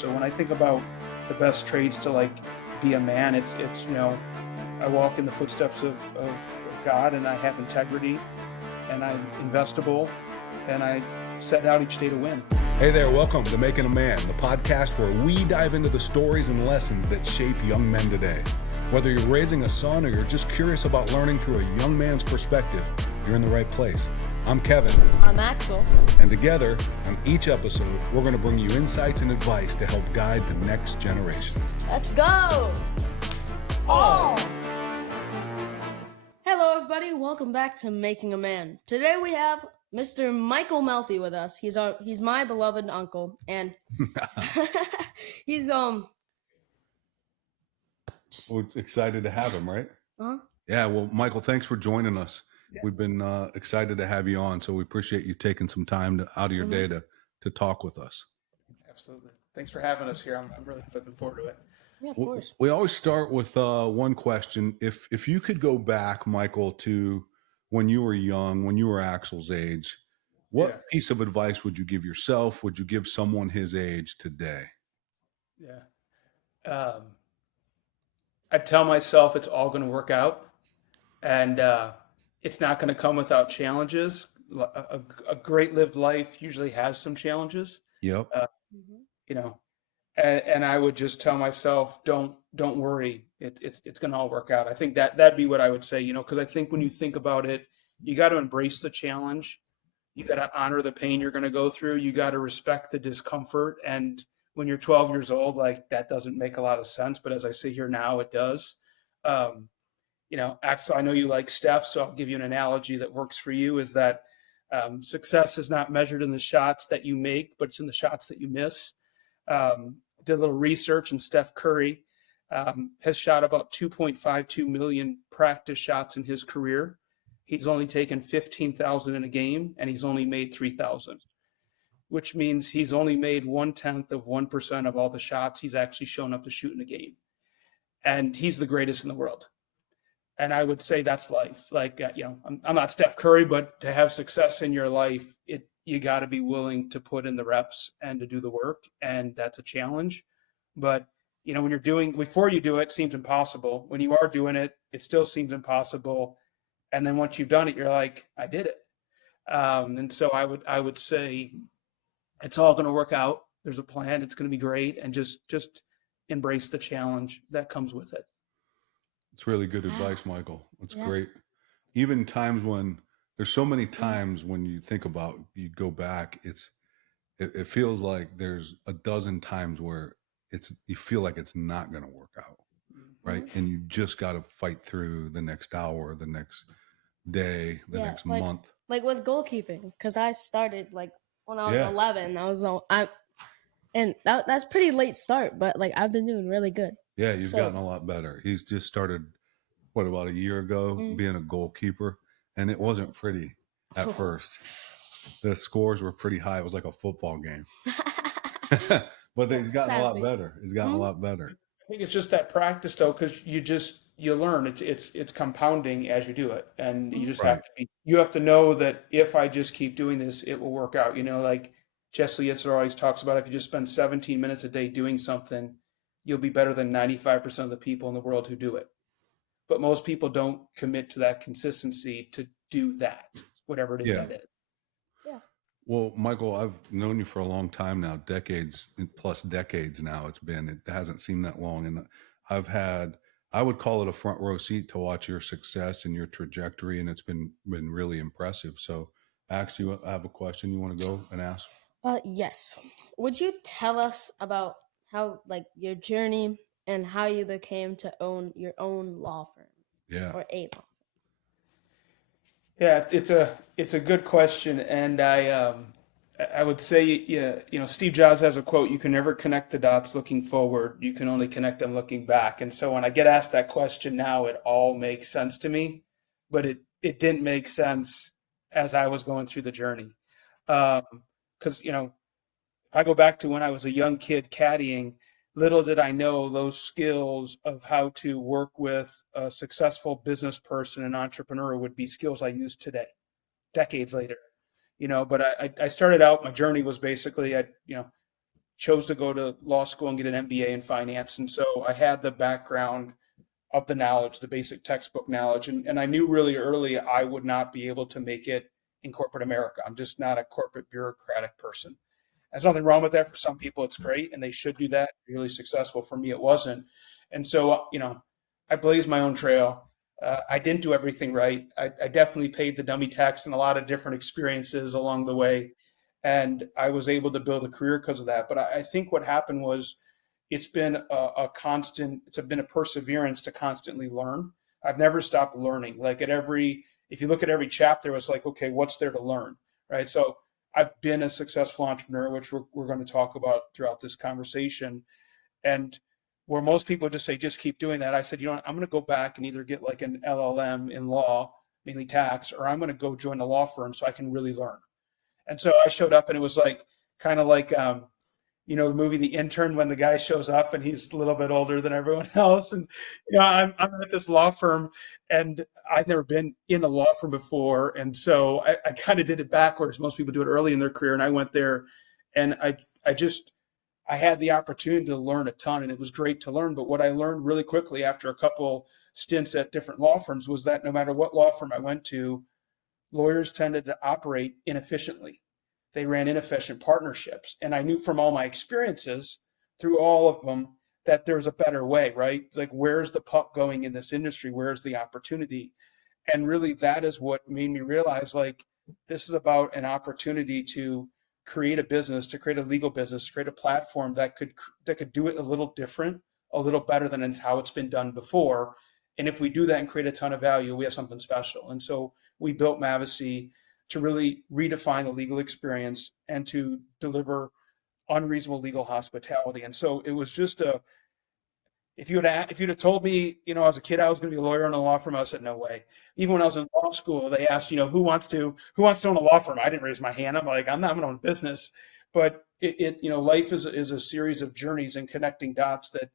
So when I think about the best traits to be a man, it's I walk in the footsteps of God, and I have integrity, and I'm investable, and I set out each day to win. Hey there, welcome to Making a Man, the podcast where we dive into the stories and lessons that shape young men today. Whether you're raising a son or you're just curious about learning through a young man's perspective, you're in the right place. I'm Kevin. I'm Axel. And together, on each episode, we're going to bring you insights and advice to help guide the next generation. Let's go! Oh! Hello, everybody. Welcome back to Making a Man. Today we have Mr. Michael Melfi with us. He's my beloved uncle, and he's Well, it's excited to have him, right? Huh? Yeah. Well, Michael, thanks for joining us. Yeah. We've been excited to have you on, so we appreciate you taking some time out of your day to talk with us. Absolutely. Thanks for having us here. I'm really looking forward to it. Yeah, of course. We always start with one question. If you could go back, Michael, to when you were young, when you were Axel's age, what piece of advice would you give yourself? Would you give someone his age today? Yeah. I tell myself it's all going to work out, and it's not going to come without challenges. A great lived life usually has some challenges. Yep. And I would just tell myself, don't worry, it's going to all work out. I think that'd be what I would say, because I think when you think about it, you got to embrace the challenge. You got to honor the pain you're going to go through. You got to respect the discomfort. And when you're 12 years old, that doesn't make a lot of sense. But as I sit here now, it does. Axel, I know you like Steph, so I'll give you an analogy that works for you, is that success is not measured in the shots that you make, but it's in the shots that you miss. Did a little research, and Steph Curry has shot about 2.52 million practice shots in his career. He's only taken 15,000 in a game, and he's only made 3,000, which means he's only made 0.1% of all the shots he's actually shown up to shoot in a game. And he's the greatest in the world. And I would say that's life. I'm not Steph Curry, but to have success in your life, you got to be willing to put in the reps and to do the work. And that's a challenge. But, when before you do it, it seems impossible. When you are doing it, it still seems impossible. And then once you've done it, you're like, I did it. And so I would say it's all going to work out. There's a plan. It's going to be great. And just embrace the challenge that comes with it. It's really good advice, Michael. It's great. Even times when there's so many times when you think about, you go back, it feels like there's a dozen times where you feel like it's not going to work out. Right. And you just got to fight through the next hour, the next day, the next month. Like with goalkeeping, because I started when I was 11. And that's pretty late start, but I've been doing really good. Yeah, you've gotten a lot better. He's just started, about a year ago, being a goalkeeper, and it wasn't pretty at first. The scores were pretty high. It was like a football game. But he's gotten a lot better. He's gotten a lot better. I think it's just that practice, though, because you learn. It's compounding as you do it, and you just you have to know that if I just keep doing this, it will work out. Like Jesse Itzler always talks about, if you just spend 17 minutes a day doing something, you'll be better than 95% of the people in the world who do it. But most people don't commit to that consistency to do that, whatever it is that is. Yeah. Well, Michael, I've known you for a long time now, decades now it's been. It hasn't seemed that long. And I would call it a front row seat to watch your success and your trajectory. And it's been really impressive. So Ax, you have a question you want to go and ask? Yes. Would you tell us about how your journey and how you became to own your own law firm? Yeah. Or a law firm? Yeah, it's a good question, and I would say, Steve Jobs has a quote: "You can never connect the dots looking forward. You can only connect them looking back." And so when I get asked that question now, it all makes sense to me, but it didn't make sense as I was going through the journey, because if I go back to when I was a young kid caddying, little did I know those skills of how to work with a successful business person and entrepreneur would be skills I use today, decades later. But I started out, my journey was basically, chose to go to law school and get an MBA in finance. And so I had the background of the knowledge, the basic textbook knowledge. And I knew really early I would not be able to make it in corporate America. I'm just not a corporate bureaucratic person. There's nothing wrong with that. For some people, it's great and they should do that. Really successful. For me, it wasn't. And so, I blazed my own trail. I didn't do everything right. I definitely paid the dummy tax and a lot of different experiences along the way. And I was able to build a career because of that. But I think what happened was it's been it's been a perseverance to constantly learn. I've never stopped learning. Like if you look at every chapter, it's like, okay, what's there to learn, right? So I've been a successful entrepreneur, which we're going to talk about throughout this conversation. And where most people just say, just keep doing that. I said, I'm going to go back and either get like an LLM in law, mainly tax, or I'm going to go join a law firm so I can really learn. And so I showed up and it was like, kind of like, the movie The Intern, when the guy shows up and he's a little bit older than everyone else. And, I'm at this law firm and I've never been in a law firm before. And so I kind of did it backwards. Most people do it early in their career. And I went there and I had the opportunity to learn a ton and it was great to learn. But what I learned really quickly after a couple stints at different law firms was that no matter what law firm I went to, lawyers tended to operate inefficiently. They ran inefficient partnerships. And I knew from all my experiences through all of them that there's a better way, right? It's like, where's the puck going in this industry? Where's the opportunity? And really, that is what made me realize, like, this is about an opportunity to create a business, to create a legal business, create a platform that could do it a little different, a little better than how it's been done before. And if we do that and create a ton of value, we have something special. And so we built Mavesey to really redefine the legal experience and to deliver unreasonable legal hospitality. And so it was just if you'd have told me, as a kid I was going to be a lawyer in a law firm, I said no way. Even when I was in law school, they asked, who wants to own a law firm? I didn't raise my hand. I'm like, I'm not going to own a business. But life is a series of journeys and connecting dots that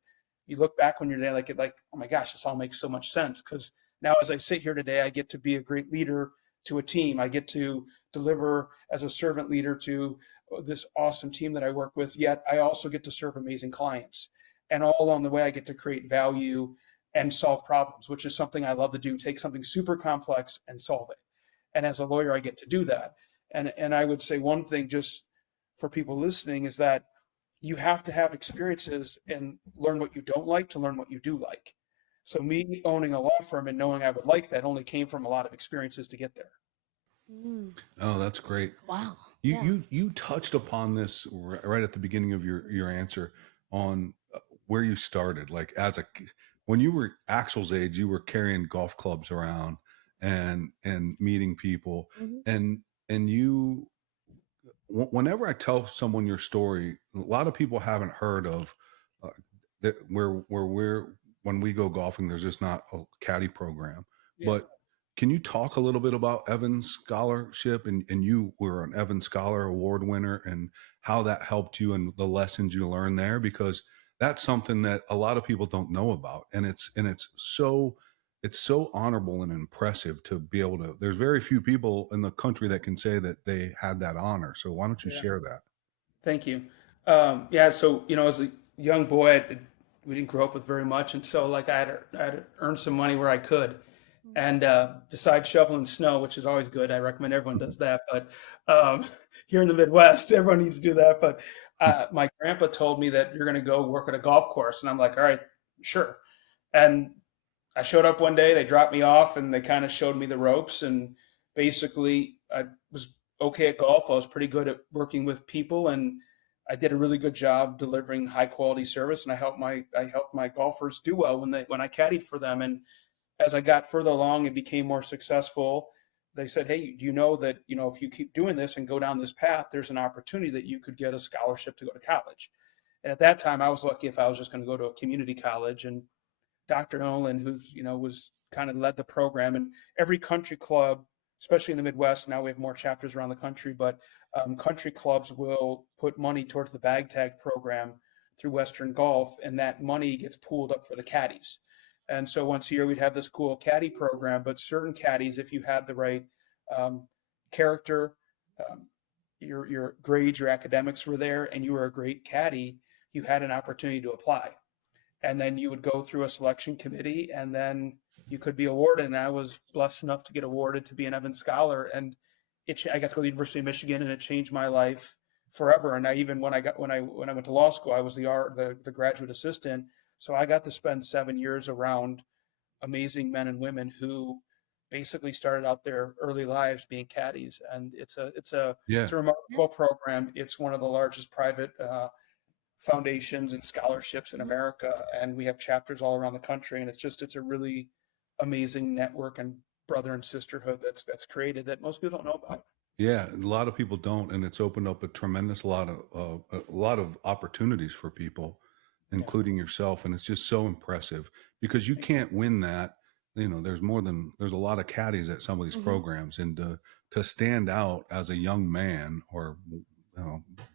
you look back when you're there, like, oh my gosh, this all makes so much sense. Because now as I sit here today, I get to be a great leader to a team. I get to deliver as a servant leader to this awesome team that I work with, yet I also get to serve amazing clients. And all along the way, I get to create value and solve problems, which is something I love to do, take something super complex and solve it. And as a lawyer, I get to do that. And I would say one thing just for people listening is that you have to have experiences and learn what you don't like to learn what you do like. So me owning a law firm and knowing I would like that only came from a lot of experiences to get there. Oh, that's great. Wow. You touched upon this right at the beginning of your answer on where you started. Like when you were Axel's age, you were carrying golf clubs around and meeting people, and you. Whenever I tell someone your story, a lot of people haven't heard of that when we go golfing, there's just not a caddy program. Yeah. But can you talk a little bit about Evans Scholarship and you were an Evans Scholar Award winner and how that helped you and the lessons you learned there? Because that's something that a lot of people don't know about. And it's so honorable and impressive to be able to, there's very few people in the country that can say that they had that honor. So why don't you share that? Thank you. So, as a young boy, we didn't grow up with very much. And so like I had to earn some money where I could. And besides shoveling snow, which is always good, I recommend everyone does that. But here in the Midwest, everyone needs to do that. But my grandpa told me that you're going to go work at a golf course. And I'm like, all right, sure. And I showed up one day, they dropped me off and they kind of showed me the ropes. And basically I was okay at golf. I was pretty good at working with people and I did a really good job delivering high quality service. And I helped my golfers do well when I caddied for them. And as I got further along and became more successful, they said, hey, do you know that, if you keep doing this and go down this path, there's an opportunity that you could get a scholarship to go to college. And at that time, I was lucky if I was just going to go to a community college. And Dr. Nolan, who's, was kind of led the program, and every country club, especially in the Midwest, now we have more chapters around the country, but country clubs will put money towards the bag tag program through Western Golf, and that money gets pooled up for the caddies. And so once a year, we'd have this cool caddy program, but certain caddies, if you had the right character, your grades, your academics were there, and you were a great caddy, you had an opportunity to apply. And then you would go through a selection committee, and then you could be awarded. And I was blessed enough to get awarded to be an Evans Scholar, and I got to go to the University of Michigan, and it changed my life forever. And I even when I went to law school, I was the graduate assistant, so I got to spend 7 years around amazing men and women who basically started out their early lives being caddies. And it's a Yeah. remarkable program. It's one of the largest private foundations and scholarships in America, and we have chapters all around the country. And it's a really amazing network and brother and sisterhood that's created that most people don't know about. Yeah, a lot of people don't, and it's opened up a lot of opportunities for people, including yourself, and it's just so impressive because you can't win that. There's a lot of caddies at some of these programs, and to stand out as a young man or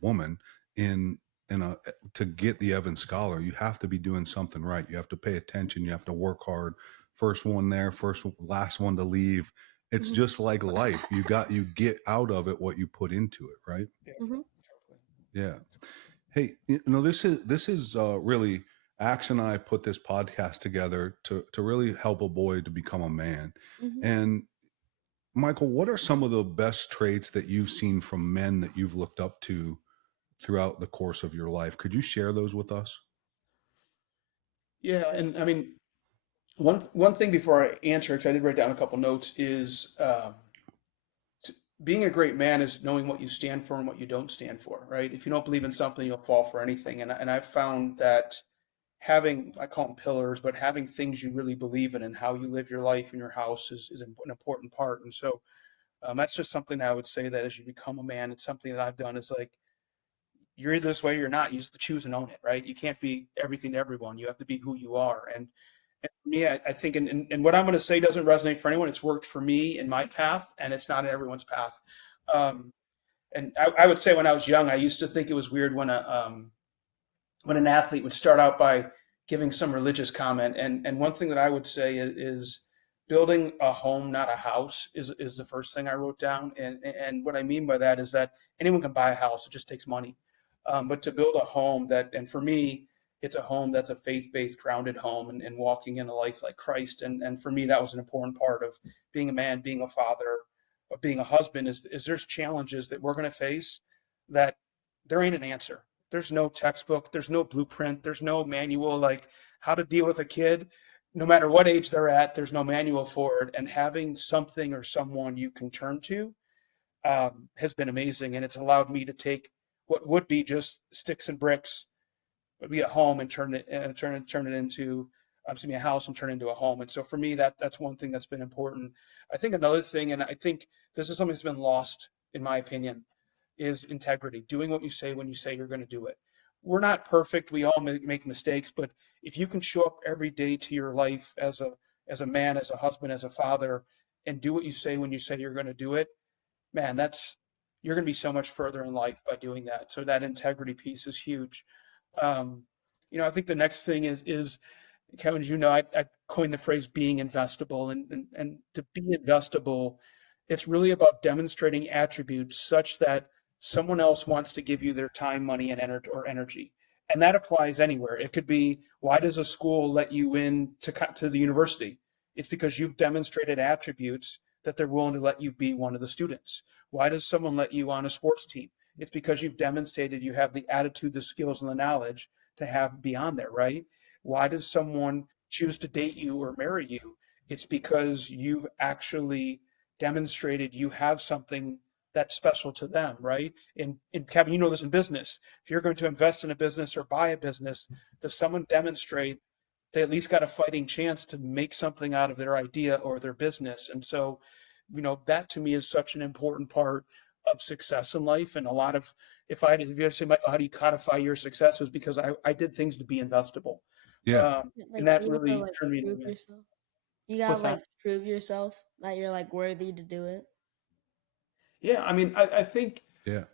woman to get the Evans Scholar, you have to be doing something right. You have to pay attention. You have to work hard. First one there, last one to leave. It's just like life. You get out of it what you put into it, right? Yeah. Hey, this is really, Axe and I put this podcast together to really help a boy to become a man. And Michael, what are some of the best traits that you've seen from men that you've looked up to throughout the course of your life? Could you share those with us? Yeah, and I mean, one thing before I answer, because I did write down a couple notes, is being a great man is knowing what you stand for and what you don't stand for, right? If you don't believe in something, you'll fall for anything. And I've found that having, I call them pillars, but having things you really believe in and how you live your life in your house is an important part. And so that's just something I would say, that as you become a man, it's something that I've done, is like, you're either this way or you're not. You just have to choose and own it, right? You can't be everything to everyone. You have to be who you are. And for me, I think, and what I'm going to say doesn't resonate for anyone. It's worked for me in my path, and it's not in everyone's path. And I would say when I was young, I used to think it was weird when an athlete would start out by giving some religious comment. And one thing that I would say is building a home, not a house, is the first thing I wrote down. And what I mean by that is that anyone can buy a house. It just takes money. But to build a home and for me, it's a home that's a faith-based, grounded home, and walking in a life like Christ. And for me, that was an important part of being a man, being a father, or being a husband, is there's challenges that we're going to face that there ain't an answer. There's no textbook, there's no blueprint, there's no manual, like how to deal with a kid. No matter what age they're at, there's no manual for it. And having something or someone you can turn to has been amazing. And it's allowed me to take what would be just sticks and bricks, would be at home, and turn it into a house, and turn it into a home. And so for me, that's one thing that's been important. I think another thing, and I think this is something that's been lost, in my opinion, is integrity. Doing what you say when you say you're going to do it. We're not perfect. We all make mistakes, but if you can show up every day to your life as a man, as a husband, as a father, and do what you say when you say you're going to do it, man, you're going to be so much further in life by doing that. So that integrity piece is huge. I think the next thing is Kevin, as you know, I coined the phrase being investable, and to be investable, it's really about demonstrating attributes such that someone else wants to give you their time, money, and energy. And that applies anywhere. It could be, why does a school let you in to the university? It's because you've demonstrated attributes that they're willing to let you be one of the students. Why does someone let you on a sports team? It's because you've demonstrated you have the attitude, the skills, and the knowledge to have beyond there, right? Why does someone choose to date you or marry you? It's because you've actually demonstrated you have something that's special to them, right? And Kevin, you know this in business. If you're going to invest in a business or buy a business, does someone demonstrate they at least got a fighting chance to make something out of their idea or their business? And so, that to me is such an important part of success in life. And a lot of, if you had to say, Michael, how do you codify your success, was because I did things to be investable. Yeah. And that really turned me into yourself. You gotta prove yourself that you're worthy to do it. Yeah, I mean, I think, Yeah.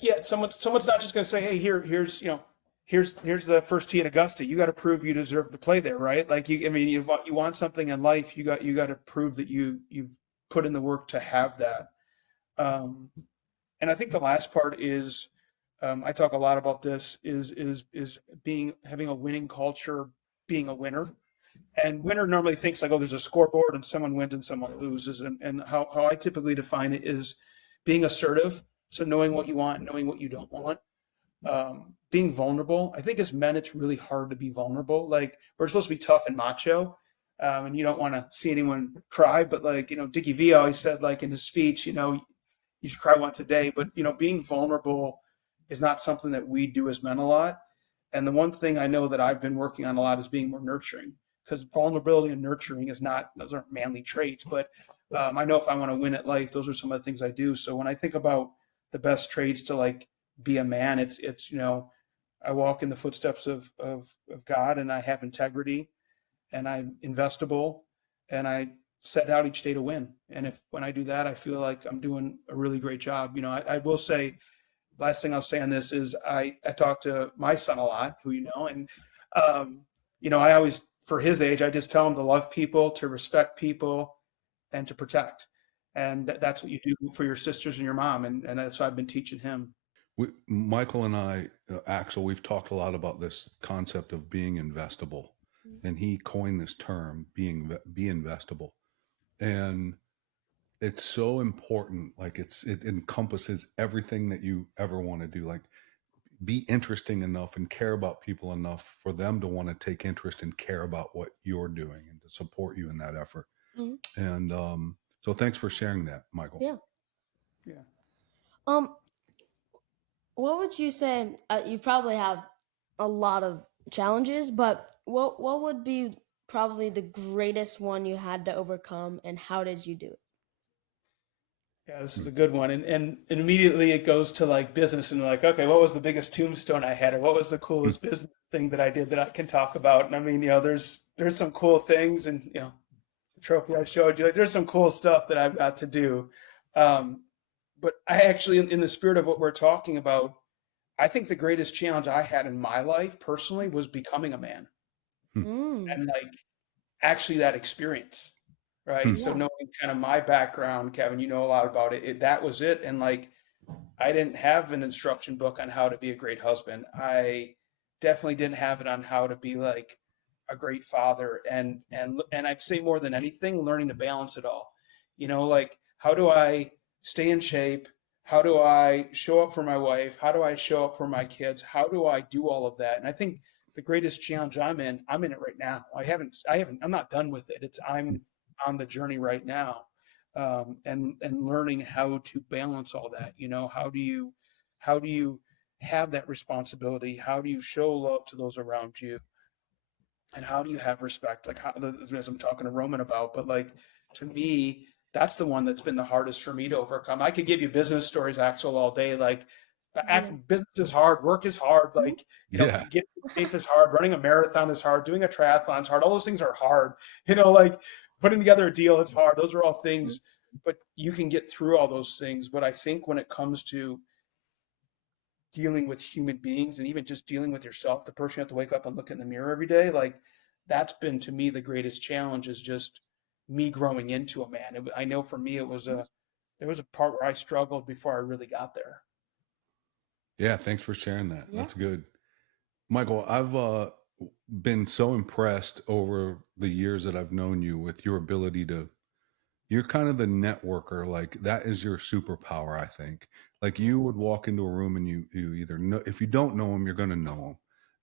yeah, someone's not just going to say, hey, here's the first tee at Augusta. You got to prove you deserve to play there, right? You want something in life, you got to prove that you've put in the work to have that. And I think the last part is, I talk a lot about this, is having a winning culture, being a winner. And winner normally thinks like, oh, there's a scoreboard and someone wins and someone loses. And how I typically define it is being assertive. So knowing what you want, knowing what you don't want, being vulnerable. I think as men, it's really hard to be vulnerable. Like we're supposed to be tough and macho, and you don't want to see anyone cry. But like, Dickie V always said, like in his speech, you should cry once a day. But being vulnerable is not something that we do as men a lot. And the one thing I know that I've been working on a lot is being more nurturing, because vulnerability and nurturing those aren't manly traits. But I know if I want to win at life, those are some of the things I do. So when I think about the best traits to like be a man, it's I walk in the footsteps of God, and I have integrity, and I'm investable, and I set out each day to win. And when I do that, I feel like I'm doing a really great job. I will say, last thing I'll say on this is I talk to my son a lot, who and I always, for his age, I just tell him to love people, to respect people, and to protect. And that's what you do for your sisters and your mom, and that's what I've been teaching him. Michael and I, Axel, we've talked a lot about this concept of being investable, and he coined this term, be investable, and it's so important. Like it encompasses everything that you ever want to do. Like be interesting enough and care about people enough for them to want to take interest and care about what you're doing and to support you in that effort. Mm-hmm. And so thanks for sharing that, Michael. Yeah. What would you say? You probably have a lot of challenges, but what would be probably the greatest one you had to overcome, and how did you do it? Yeah, this is a good one. And immediately it goes to like business, and like, okay, what was the biggest tombstone I had, or what was the coolest business thing that I did that I can talk about? And I mean, there's some cool things, and the trophy I showed you, like there's some cool stuff that I've got to do. But I actually, in the spirit of what we're talking about, I think the greatest challenge I had in my life personally was becoming a man. And like actually that experience. Right. So knowing kind of my background, Kevin, you know a lot about it. That was it. And like, I didn't have an instruction book on how to be a great husband. I definitely didn't have it on how to be like a great father. And I'd say more than anything, learning to balance it all. Like how do I stay in shape? How do I show up for my wife? How do I show up for my kids? How do I do all of that? And I think the greatest challenge I'm in it right now. I'm not done with it. I'm on the journey right now, and learning how to balance all that. How do you have that responsibility? How do you show love to those around you? And how do you have respect? Like as I'm talking to Roman about, but like to me, that's the one that's been the hardest for me to overcome. I could give you business stories, Axel, all day. Like business is hard, work is hard. Like getting safe is hard, running a marathon is hard, doing a triathlon is hard. All those things are hard. Like putting together a deal, it's hard. Those are all things, but you can get through all those things. But I think when it comes to dealing with human beings, and even just dealing with yourself, the person you have to wake up and look in the mirror every day, like that's been to me the greatest challenge, is just me growing into a man. I know for me, there was a part where I struggled before I really got there. Yeah. Thanks for sharing that. Yeah. That's good. Michael, I've been so impressed over the years that I've known you with your ability you're kind of the networker. Like that is your superpower, I think. Like you would walk into a room and you either know, if you don't know him, you're going to know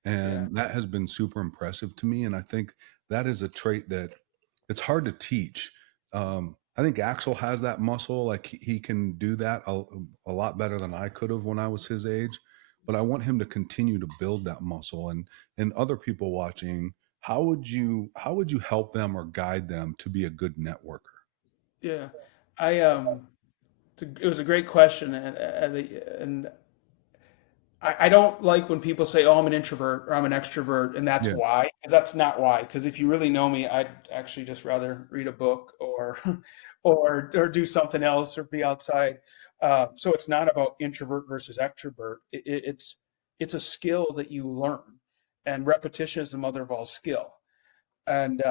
him. And that has been super impressive to me. And I think that is a trait that it's hard to teach. I think Axel has that muscle. Like he can do that a lot better than I could have when I was his age. But I want him to continue to build that muscle. And other people watching, how would you help them or guide them to be a good networker? Yeah, it was a great question, and I don't like when people say, "Oh, I'm an introvert" or "I'm an extrovert," and that's why. Because that's not why. Because if you really know me, I'd actually just rather read a book or or do something else or be outside. So it's not about introvert versus extrovert. It's a skill that you learn, and repetition is the mother of all skill. And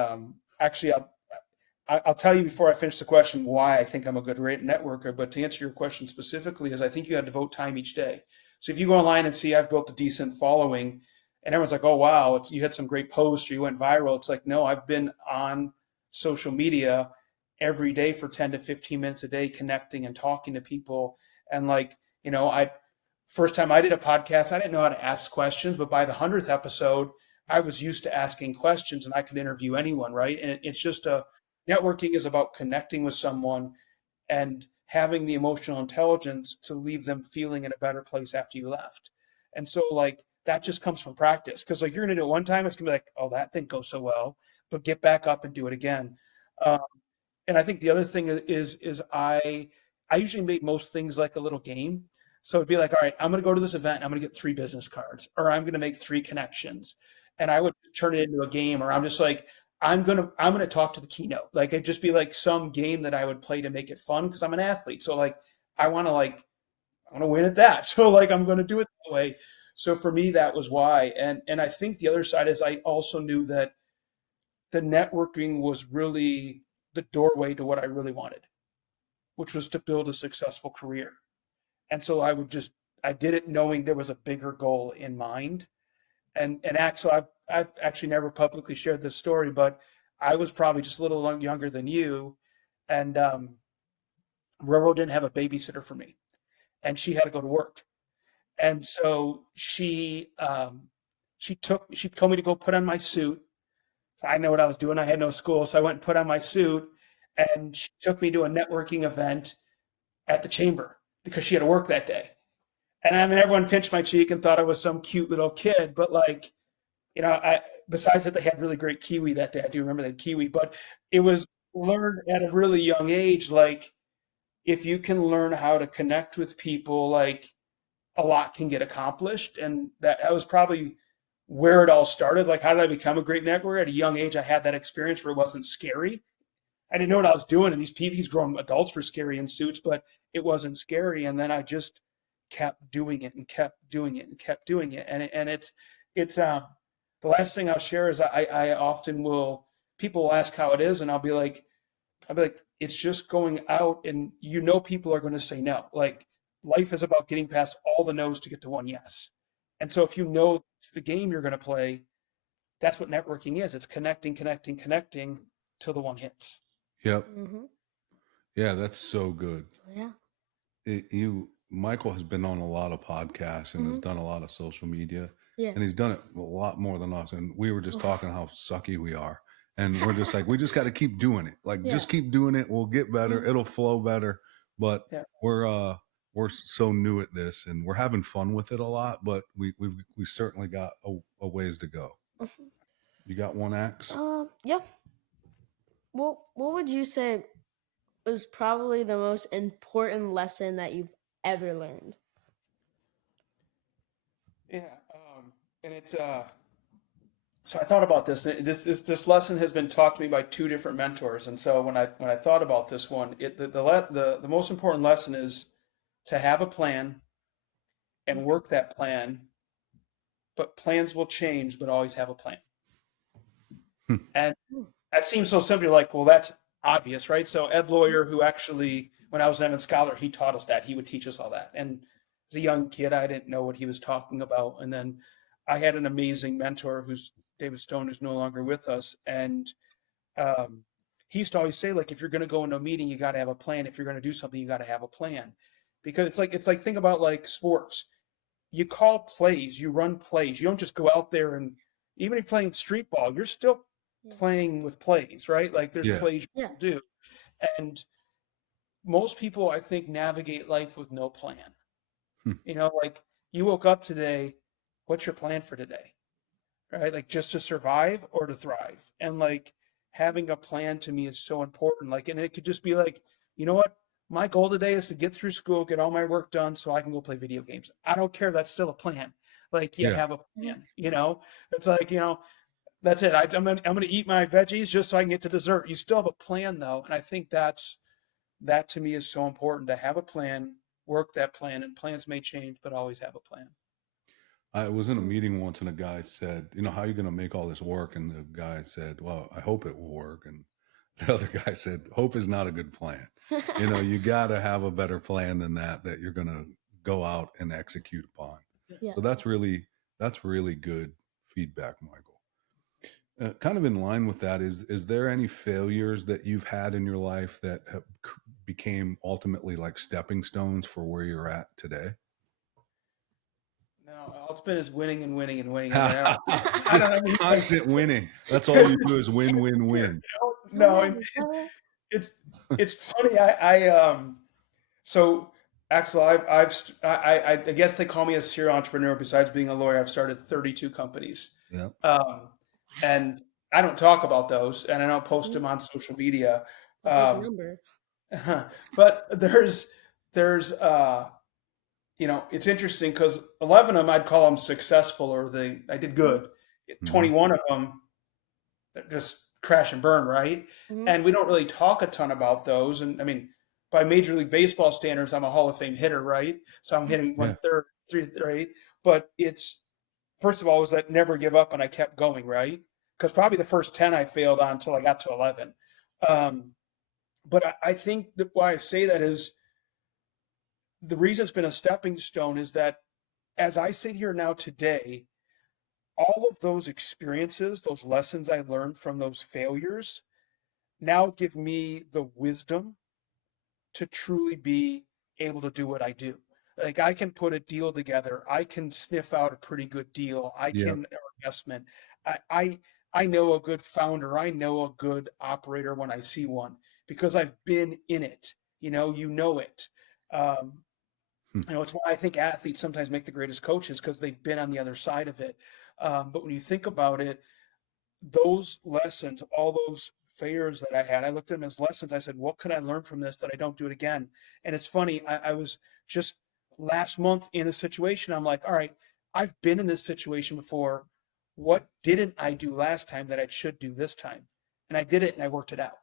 actually, I'll tell you before I finish the question why I think I'm a good networker. But to answer your question specifically, is I think you got to devote time each day. So if you go online and see I've built a decent following, and everyone's like, "Oh wow, you had some great posts or you went viral," it's like, no, I've been on social media every day for 10 to 15 minutes a day, connecting and talking to people. And like, I first time I did a podcast, I didn't know how to ask questions, but by the 100th episode, I was used to asking questions and I could interview anyone, right? And it's just networking is about connecting with someone and having the emotional intelligence to leave them feeling in a better place after you left. And so like that just comes from practice because like you're gonna do it one time, it's gonna be like, oh, that didn't go so well, but get back up and do it again. Um, and I think the other thing is I usually make most things like a little game. So it'd be like, all right, I'm gonna go to this event, I'm gonna get 3 business cards, or I'm gonna make 3 connections. And I would turn it into a game, or I'm just like, I'm gonna talk to the keynote. Like it'd just be like some game that I would play to make it fun because I'm an athlete. So like I wanna win at that. So like I'm gonna do it that way. So for me, that was why. And I think the other side is I also knew that the networking was really the doorway to what I really wanted, which was to build a successful career. And so I did it knowing there was a bigger goal in mind. And actually, I've actually never publicly shared this story, but I was probably just a little younger than you, and Roro didn't have a babysitter for me, and she had to go to work, and so she told me to go put on my suit. So I know what I was doing. I had no school, so I went and put on my suit, and she took me to a networking event at the chamber because she had to work that day. And I mean, everyone pinched my cheek and thought I was some cute little kid, but like, I besides that they had really great kiwi that day. I do remember that kiwi, but it was learned at a really young age. Like, if you can learn how to connect with people, like a lot can get accomplished. And that was probably where it all started. Like, how did I become a great networker? At a young age, I had that experience where it wasn't scary. I didn't know what I was doing, and these grown adults were scary in suits, but it wasn't scary. And then I just kept doing it and kept doing it and kept doing it. And it's the last thing I'll share is I often will people will ask how it is, and I'll be like, it's just going out, and people are going to say no. Like life is about getting past all the no's to get to one yes. And so if you know it's the game you're going to play, that's what networking is. It's connecting, connecting, connecting till the one hits. Yep. Mm-hmm. Yeah, that's so good. Yeah. Michael has been on a lot of podcasts and has Mm-hmm. done a lot of social media, Yeah. and he's done it a lot more than us. And we were just talking how sucky we are, and we're just like, we just got to keep doing it. Like, Yeah. just keep doing it. We'll get better. Mhm. It'll flow better. But Yeah. we're so new at this, and we're having fun with it a lot. But we certainly got a ways to go. Mhm. You got one axe? Yeah. What would you say was probably the most important lesson that you've ever learned? Yeah, and it's so I thought about this. This lesson has been taught to me by 2 different mentors, and so when I thought about this one, the most important lesson is to have a plan and work that plan, but plans will change, but always have a plan. And Hmm. that seems so simple. Like, well, that's obvious, right? So Ed Lawyer, who actually, when I was an Evan Scholar, he taught us that. He would teach us all that. And as a young kid, I didn't know what he was talking about. And then I had an amazing mentor who's David Stone, who's no longer with us. And um, he used to always say, like, if you're going to go into a meeting, you got to have a plan. If you're going to do something, you got to have a plan. Because it's like think about like sports. You call plays, you run plays. You don't just go out there and even if you're playing street ball, you're still Yeah. playing with plays, right? Like there's Yeah. plays you Yeah. can do. And most people, I think, navigate life with no plan. Like you woke up today, what's your plan for today? Right? Like just to survive or to thrive. And like having a plan to me is so important. Like, and it could just be like, you know what? My goal today is to get through school, get all my work done so I can go play video games. I don't care. That's still a plan. Like you Yeah. have a plan, It's like, that's it. I'm gonna eat my veggies just so I can get to dessert. You still have a plan though, and I think that to me is so important to have a plan, work that plan, and plans may change, but always have a plan. I was in a meeting once, and a guy said, "How are you going to make all this work?" And the guy said, "Well, I hope it will work." And The other guy said, hope is not a good plan. You know, you got to have a better plan than that you're going to go out and execute upon. Yeah. So that's really good feedback, Michael. Kind of in line with that, is there any failures that you've had in your life that became ultimately like stepping stones for where you're at today? No, all it's been is winning and winning and winning. I mean, Just I mean, constant winning. That's all you do is win, win, win. no, it's funny. So Axel, I guess they call me a serial entrepreneur. Besides being a lawyer, I've started 32 companies. Yeah. And I don't talk about those, and I don't post them on social media. A big number. But there's it's interesting because 11 of them I'd call them successful, or I did good. 21 of them just crash and burn, right? Mhm. And we don't really talk a ton about those. And I mean, by Major League Baseball standards, I'm a Hall of Fame hitter, right? So I'm hitting Yeah. 130, right? But it's first of all was that never give up, and I kept going, right? Because probably the first 10 I failed on until I got to 11. But I think that why I say that is the reason it's been a stepping stone is that as I sit here now today, all of those experiences, those lessons I learned from those failures now give me the wisdom to truly be able to do what I do. Like I can put a deal together. I can sniff out a pretty good deal. I Yeah. can investment. I know a good founder. I know a good operator when I see one because I've been in it. You know it. It's why I think athletes sometimes make the greatest coaches because they've been on the other side of it. But when you think about it, those lessons, all those failures that I had, I looked at them as lessons. I said, what could I learn from this that I don't do it again? And it's funny, I was just last month in a situation. I'm like, all right, I've been in this situation before. What didn't I do last time that I should do this time? And I did it and I worked it out.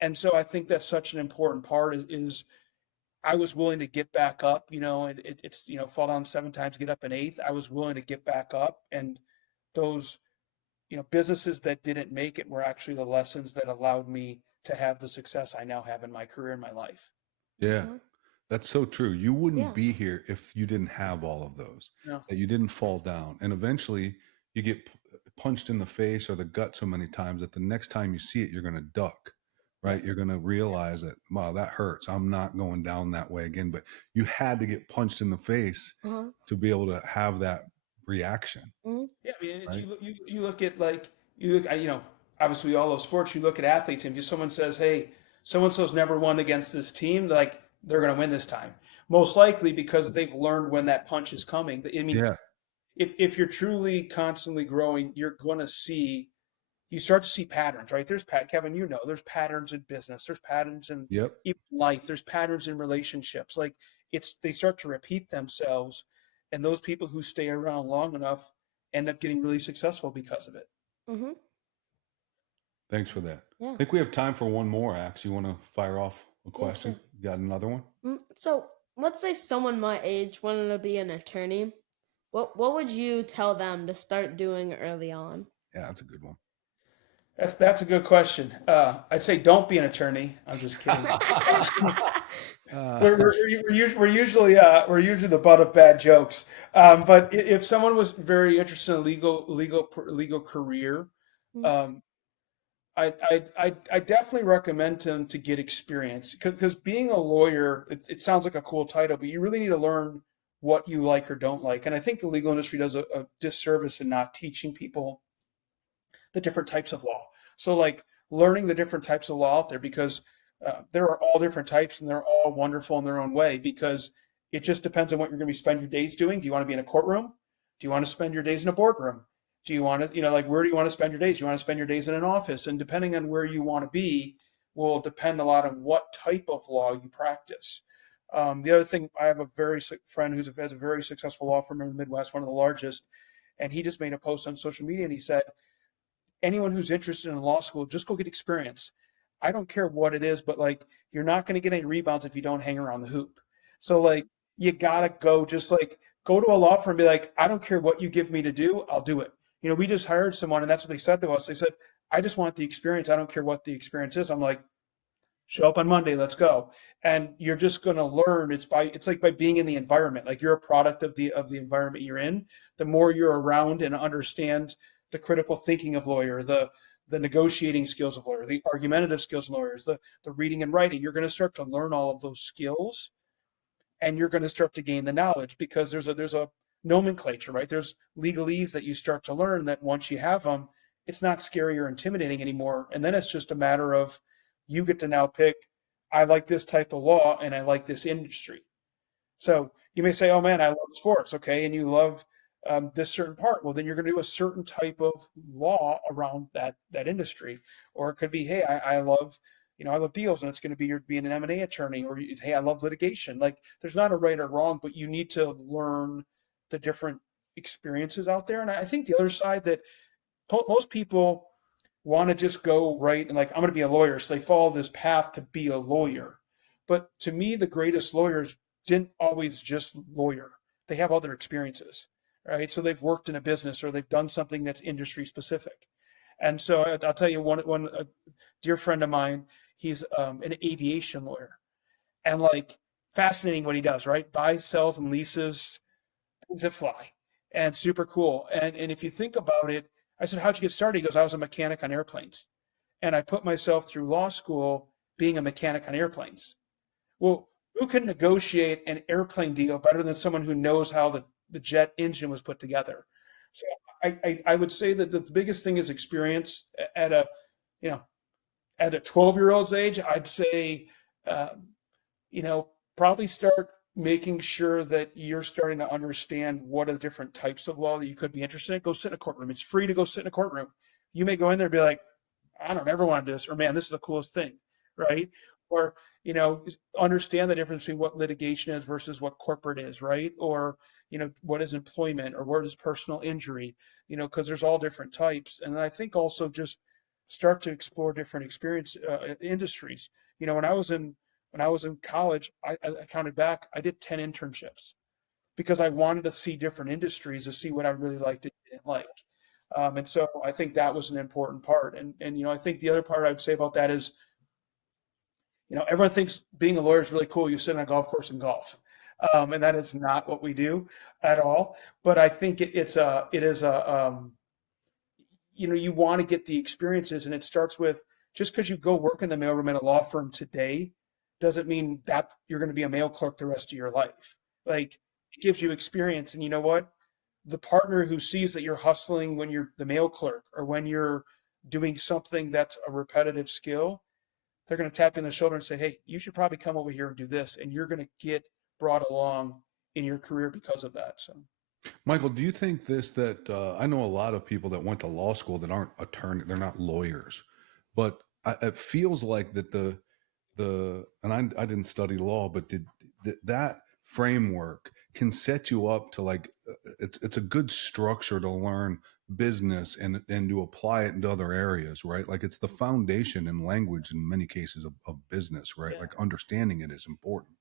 And so I think that's such an important part is I was willing to get back up, and it's, fall down 7 times, get up an eighth. I was willing to get back up. And those businesses that didn't make it were actually the lessons that allowed me to have the success I now have in my career and my life. Yeah. That's so true. You wouldn't Yeah. be here if you didn't have all of those, No. that you didn't fall down. And eventually you get punched in the face or the gut so many times that the next time you see it, you're going to duck, right? You're going to realize that, wow, that hurts. I'm not going down that way again. But you had to get punched in the face to be able to have that reaction. Yeah, I mean, Right? you look at obviously we all love sports. You look at athletes, and if someone says, "Hey, so and so's never won against this team," like they're going to win this time, most likely because they've learned when that punch is coming. I mean, Yeah. if you're truly constantly growing, you're going to you start to see patterns, right? Kevin, there's patterns in business, there's patterns in Yep. even life, there's patterns in relationships. Like they start to repeat themselves, and those people who stay around long enough end up getting really successful because of it. Mm-hmm. Thanks for that. Yeah. I think we have time for one more, Ax. You want to fire off a question? Sure. You got another one? So let's say someone my age wanted to be an attorney. What would you tell them to start doing early on? Yeah, that's a good one. That's a good question. I'd say don't be an attorney. I'm just kidding. We're usually the butt of bad jokes. But if someone was very interested in a legal career, um, I definitely recommend them to get experience because being a lawyer, it sounds like a cool title, but you really need to learn what you like or don't like. And I think the legal industry does a disservice in not teaching people the different types of law. So like learning the different types of law out there because there are all different types and they're all wonderful in their own way because it just depends on what you're going to be spend your days doing. Do you want to be in a courtroom? Do you want to spend your days in a boardroom? Do you want to, like, where do you want to spend your days? Do you want to spend your days in an office? And depending on where you want to be will depend a lot on what type of law you practice. The other thing, I have a very friend who has a very successful law firm in the Midwest, one of the largest, and he just made a post on social media and he said, anyone who's interested in law school, just go get experience. I don't care what it is, but like you're not going to get any rebounds if you don't hang around the hoop. So like you gotta go, just like go to a law firm and be like, I don't care what you give me to do, I'll do it. We just hired someone and that's what they said to us. They said, I just want the experience. I don't care what the experience is. I'm like, show up on Monday, let's go. And you're just going to learn. It's like by being in the environment. Like you're a product of the environment you're in. The more you're around and understand the critical thinking of lawyer, the negotiating skills of lawyer, the argumentative skills of lawyers, the reading and writing, you're going to start to learn all of those skills, and you're going to start to gain the knowledge because there's a nomenclature, right? There's legalese that you start to learn that once you have them, it's not scary or intimidating anymore. And then it's just a matter of you get to now pick, I like this type of law and I like this industry. So you may say, oh man, I love sports, okay, and you love this certain part. Well, then you're going to do a certain type of law around that industry. Or it could be, hey, I love, I love deals, and it's going to be you're being an M&A attorney. Or hey, I love litigation. Like there's not a right or wrong, but you need to learn the different experiences out there. And I think the other side that most people want to just go right and like, I'm going to be a lawyer. So they follow this path to be a lawyer. But to me, the greatest lawyers didn't always just lawyer. They have other experiences, right? So they've worked in a business or they've done something that's industry specific. And so I'll tell you one a dear friend of mine, he's an aviation lawyer, and like fascinating what he does, right? Buys, sells, and leases things that fly, and super cool. And if you think about it, I said, how'd you get started? He goes, I was a mechanic on airplanes, and I put myself through law school being a mechanic on airplanes. Well, who can negotiate an airplane deal better than someone who knows how the jet engine was put together? So I would say that the biggest thing is experience at a, you know, at a 12-year-old's age. I'd say, uh, probably start making sure that you're starting to understand what are the different types of law that you could be interested in. Go sit in a courtroom. It's free to go sit in a courtroom. You may go in there and be like, I don't ever want to do this, or man, this is the coolest thing, right? Or, understand the difference between what litigation is versus what corporate is, right? Or, what is employment or what is personal injury, because there's all different types. And I think also just start to explore different experience industries. When I was in college, I counted back, I did 10 internships because I wanted to see different industries to see what I really liked and didn't like. And so I think that was an important part. And I think the other part I would say about that is, everyone thinks being a lawyer is really cool. You sit on a golf course and golf. And that is not what we do at all. But I think you want to get the experiences, and it starts with, just because you go work in the mailroom at a law firm today doesn't mean that you're going to be a mail clerk the rest of your life. Like, it gives you experience. And you know what? The partner who sees that you're hustling when you're the mail clerk or when you're doing something that's a repetitive skill, they're going to tap you on the shoulder and say, hey, you should probably come over here and do this. And you're going to get brought along in your career because of that. So, Michael, do you think that I know a lot of people that went to law school that aren't attorney, they're not lawyers, but it feels like that and I didn't study law, but that framework can set you up to like, it's a good structure to learn business and to apply it into other areas, right? Like it's the foundation in language in many cases of business, right? yeah. Like understanding it is important.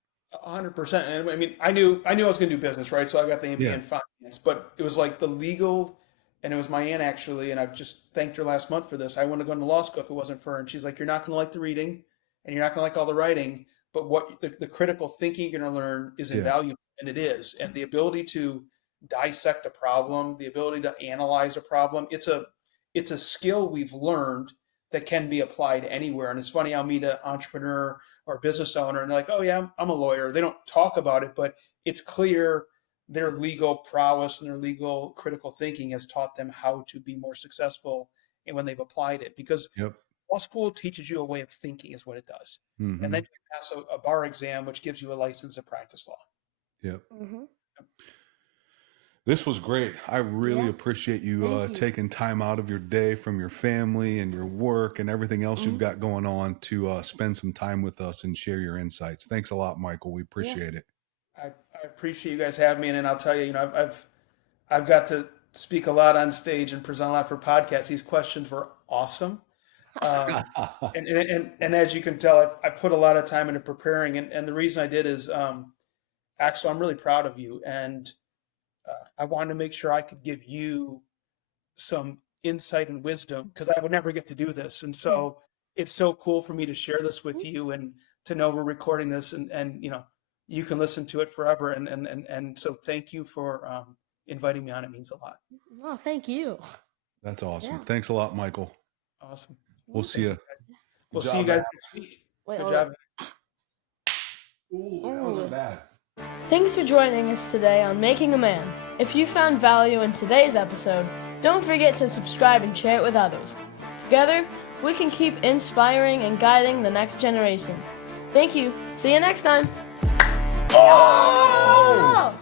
100%. And I mean, I knew I was going to do business, right? So I got the MBA Yeah. in finance, but it was like the legal, and it was my aunt actually, and I just thanked her last month for this. I wouldn't have gone to law school if it wasn't for her. And she's like, you're not going to like the reading, and you're not going to like all the writing, but what the critical thinking you're going to learn is Yeah. invaluable, and it is. And the ability to dissect a problem, the ability to analyze a problem, it's a skill we've learned that can be applied anywhere. And it's funny, I'll meet an entrepreneur or a business owner and they're like, oh yeah, I'm a lawyer. They don't talk about it, but it's clear their legal prowess and their legal critical thinking has taught them how to be more successful and when they've applied it. Because Yep. law school teaches you a way of thinking is what it does. And Mm-hmm. then you pass a bar exam, which gives you a license to practice law. Yep. Mm-hmm. This was great. I really Yeah. appreciate you Thank you. taking time out of your day from your family and your work and everything else you've Mhm. got going on to spend some time with us and share your insights. Thanks a lot, Michael. We appreciate it. I appreciate you guys having me. And then I'll tell you, I've got to speak a lot on stage and present a lot for podcasts. These questions were awesome. Um, and as you can tell, I put a lot of time into preparing. And the reason I did is, actually, I'm really proud of you. And I wanted to make sure I could give you some insight and wisdom, because I would never get to do this. And so it's so cool for me to share this with you, and to know we're recording this, and you can listen to it forever. And so thank you for inviting me on. It means a lot. Oh, thank you. That's awesome. Yeah. Thanks a lot, Michael. Awesome. We'll see you. We'll Good see you job, guys Max. next week. Wait, Good hold job. Ooh, that Ooh. wasn't bad. Thanks for joining us today on Making a Man. If you found value in today's episode, don't forget to subscribe and share it with others. Together, we can keep inspiring and guiding the next generation. Thank you. See you next time. Oh!